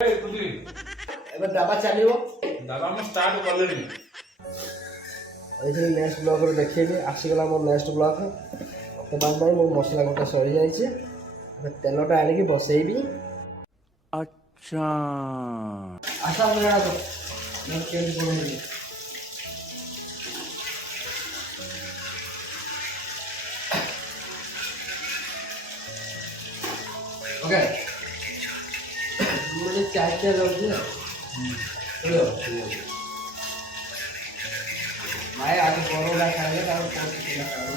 ଏବେ ଦାବା ଚାଲିବ। ଦାବା ମୁଁ ଷ୍ଟାର୍ଟ କଲିଣି। ଏଇଥିରେ ନେକ୍ସଟ ବ୍ଲକରେ ଦେଖେଇବି। ଆସିଗଲା ମୋର ନେକ୍ସଟ ବ୍ଲକ। ବର୍ତ୍ତମାନ ପାଇଁ ମୋ ମସଲା କଟା ସରିଯାଇଛି। ଏବେ ତେଲଟା ଆଣିକି ବସେଇବି। अच्छा ଆଶା କେମିତି ପଢ଼େଇବି। ओके मुझे चाय क्या जरूरत है मैं आगे परोड़ा खाएगा और कौन सी चीज़ खाऊं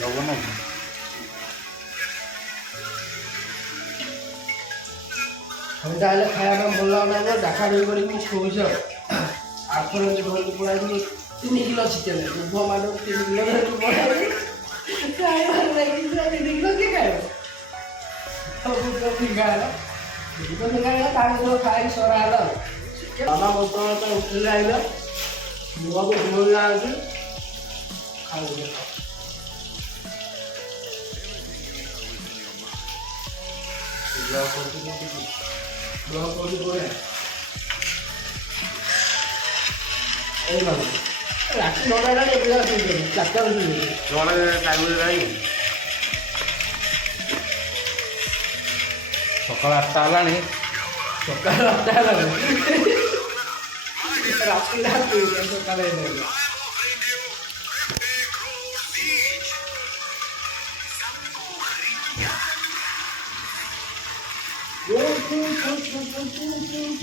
ଲବଣ हम ताले खाया भल ना डाका डुई कर खोज आखर धरिक पड़ा 3 किलो चिकेन दुध मान 3 किलो धरिक पड़ा 3 किलो किए खाए खाई सरा मामा बर्तमान उठे आइल मुह को धोला खाऊ ରାତି 9ଟା ହେଲାଣି ଏବେ ଯାଏଁ ଶୋଇଛନ୍ତି 4ଟା ବେଳକୁ ସକାଳ 8ଟା ହେଲାଣି। ସକାଳ 8ଟା ହେଲାଣି ରାତିଟା ସକାଳେ ହେଲାଣି।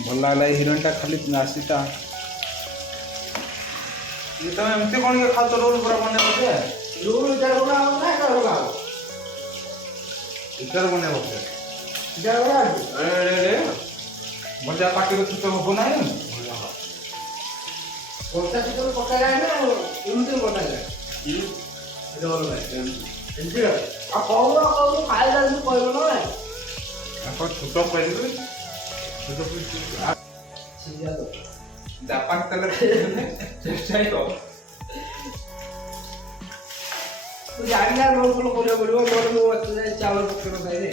ଭଲ ଲାଗିଲା ଏଇ ହିରୋଇନଟା ଖାଲି ନାସିଟା। ये तो एमती कौन के खातो रोल पूरा बने होते रोल इधर बना हो ना कर होगा इधर बने होते इधर बना अरे मजा पाके तो हो ना कोटा से तो पका जाए ना इनसे पका जाए रोल में इनसे आ कौन खाए जा तू कहबो ना अपन छोटो पहले छोटो सीधा तो जापान तले चेष्टा ही तो जानिया रोल को बोले बोलियो मोर मो अच्छे चावल पकड़ खाइले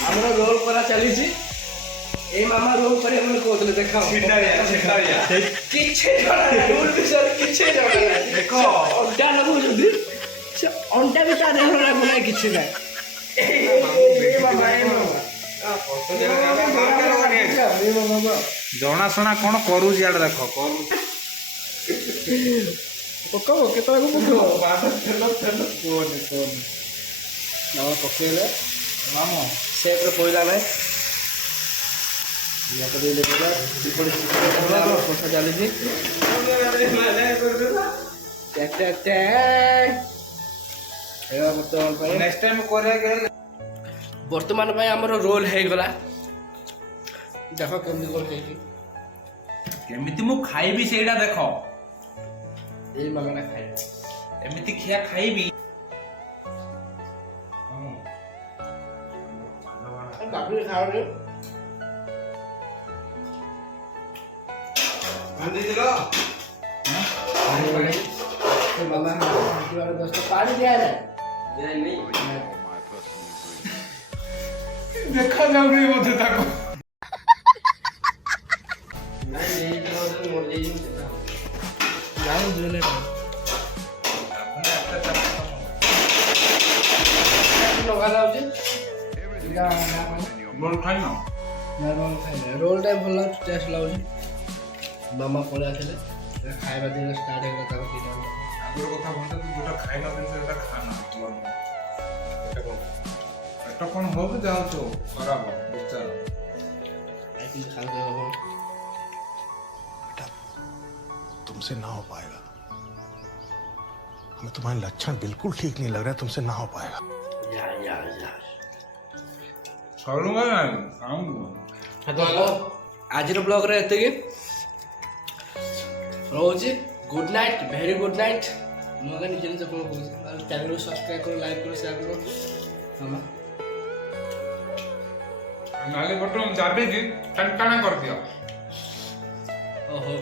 हमरा रोल करा चली छी ए मामा रोल करे हम कहतले देखाओ छिटारिया किछे जणा रोल विषय किछे जणा देखो अंडा लगो जदी से अंडा भी ता देख ना बोले किछे जाय ए मामा जଣା ଶୁଣା କ'ଣ କରୁଛି ଇଆଡ଼େ ଦେଖ କରୁ ପକାବ କେତେବେଳେ ପକାବ କୁହନି ନମ ପକେଇଲେ ମାମ ସେପରେ ପଇଲା ନାହିଁ ଇଆକୁ ଦେଇ ଦେଲା ଏପଟେ କଥା ଚାଲିଛି ନେକ୍ସଟ ଟାଇମ୍ କରିବାକୁ ହେଲେ ବର୍ତ୍ତମାନ ପାଇଁ ଆମର ରୋଲ ହେଇଗଲା। ଦେଖ କେମିତି କଣ ହେଇଛି କେମିତି ମୁଁ ଖାଇବି ସେଇଟା ଦେଖ। ଏଇ ମାମାଟା ଖାଇବ ଏମିତି ଖିଆ ଖାଇବି। କାକୁଡ଼ି ଖାଉନି ମାମା ପାଣି ଦିଆ ଦେଖାଯାଉନି ବୋଧେ ତାକୁ। ରୋଲଟା ଭଲ ଲାଗୁଛି ଟେଷ୍ଟ ଲାଗୁଛି। ମାମା ପଳେଇ ଆସିଲେ ଖାଇବା ଦିନ ଷ୍ଟାର୍ଟ ହେଇଗଲା ତାଙ୍କ ଦିନ ଆଗର କଥା ଭଲଟା ତୁ ଯୋଉଟା ଖାଇ ନଥିଲି ସେଟା ଖାନା ପେଟ କ'ଣ ହବ ଯାଉଛୁ ଖରାପ ବିଚାର ଖାଇବା ହବ तुमसे ना हो पाएगा। हमें तुम्हारे लक्षण बिल्कुल ठीक नहीं लग रहा है। तुमसे ना हो पाएगा। आज ब्लॉग रे एतिकी रोजी good night very good night मगे निजे निजे कोन कहू चैनल को सब्सक्राइब करो लाइक करो शेयर करो मामा नाले बटन दाबी की टनटना कर दिया। ओहो